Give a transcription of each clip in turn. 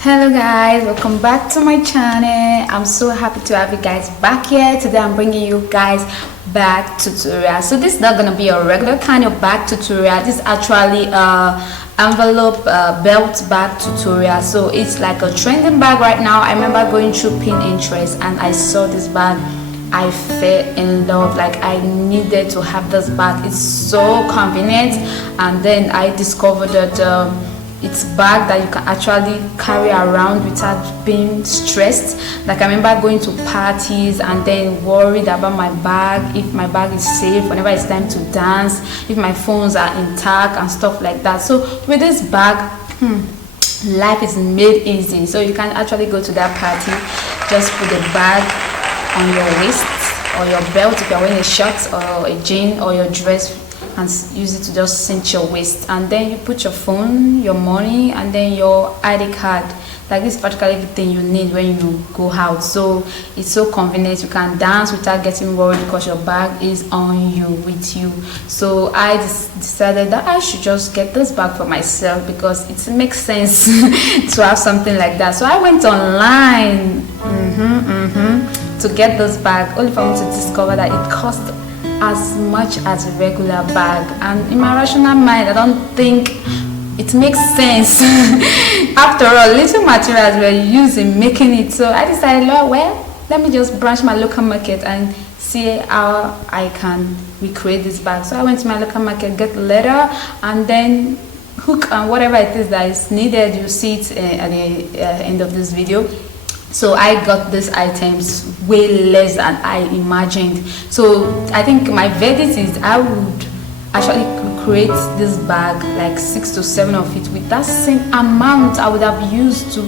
Hello guys, welcome back to my channel. I'm so happy to have you guys back here. Today I'm bringing you guys bag tutorial. So this is not gonna be a regular kind of bag tutorial. This is actually envelope belt bag tutorial. So it's like a trending bag right now. I remember going through Pinterest and I saw this bag. I fell in love. Like, I needed to have this bag. It's so convenient. And then I discovered that it's bag that you can actually carry around without being stressed. Like, I remember going to parties and then worried about my bag, if my bag is safe whenever it's time to dance, if my phones are intact and stuff like that. So with this bag, life is made easy. So you can actually go to that party, just put the bag on your waist or your belt if you're wearing a shirt or a jean or your dress, and use it to just cinch your waist, and then you put your phone, your money, and then your ID card. Like, this is practically everything you need when you go out. So it's so convenient. You can dance without getting worried because your bag is on you, with you. So I decided that I should just get this bag for myself because it makes sense to have something like that. So I went online to get this bag, only for me to discover that it cost as much as a regular bag. And in my rational mind, I don't think it makes sense. After all, little materials were used in making it. So I decided, well, let me just branch my local market and see how I can recreate this bag. So I went to my local market, get leather, and then hook and whatever it is that is needed. You see it at the end of this video. So I got these items way less than I imagined. So I think my verdict is I would actually create this bag, like 6 to 7 of it, with that same amount I would have used to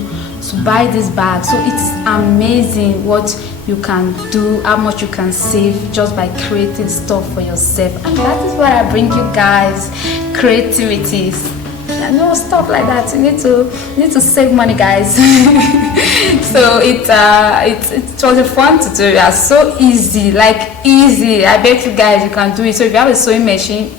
buy this bag. So it's amazing what you can do, how much you can save just by creating stuff for yourself. And that is what I bring you guys, creativity. No stuff like that. You need to save money, guys. So it was a fun tutorial. So easy, like easy. I bet you guys you can do it. So if you have a sewing machine,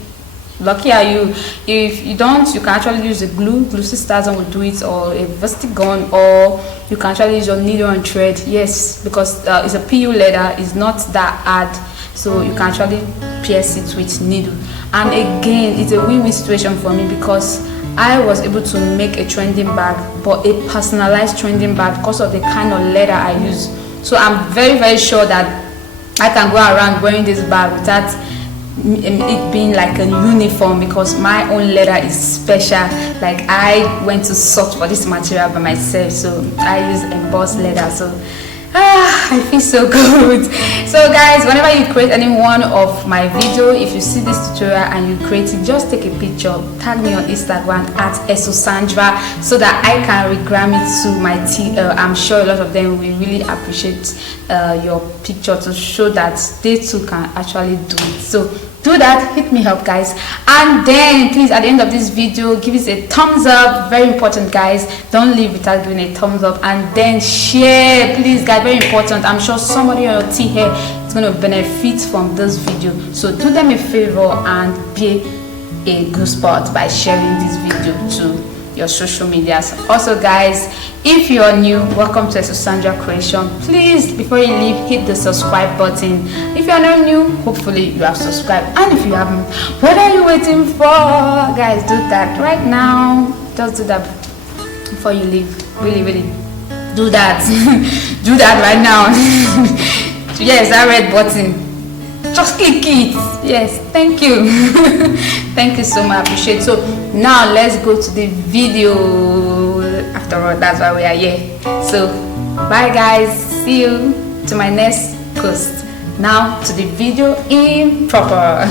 lucky are you. If you don't, you can actually use the glue sisters will do it, or a vastic gun, or you can actually use your needle and thread. Yes, because it's a PU leather, it's not that hard, so you can actually pierce it with needle. And again, it's a win-win situation for me because I was able to make a trending bag, but a personalized trending bag because of the kind of leather I use. So I'm very, very sure that I can go around wearing this bag without it being like a uniform, because my own leather is special. Like, I went to search for this material by myself, so I use embossed leather. So I feel so good. So guys, whenever you create any one of my video, if you see this tutorial and you create it, just take a picture, tag me on Instagram at Esosandra, so that I can regram it to my TL. I'm sure a lot of them will really appreciate your picture, to show that they too can actually do it. So do that, hit me up, guys. And then please, at the end of this video, give it a thumbs up. Very important, guys. Don't leave without giving a thumbs up. And then share, please, guys. Very important. I'm sure somebody on your team here is going to benefit from this video. So do them a favor and be a good sport by sharing this video to your social medias. Also, guys, if you are new, welcome to Esosandra Creation. Please, before you leave, hit the subscribe button. If you are not new, hopefully you have subscribed, and if you haven't, what are you waiting for? Guys, do that right now. Just do that before you leave. Really do that. Do that right now. Yes, that red button, just click it. Yes, thank you. Thank you so much, appreciate it. So now let's go to the video. After all, that's why we are here. So bye, guys, see you to my next post. Now to the video in proper.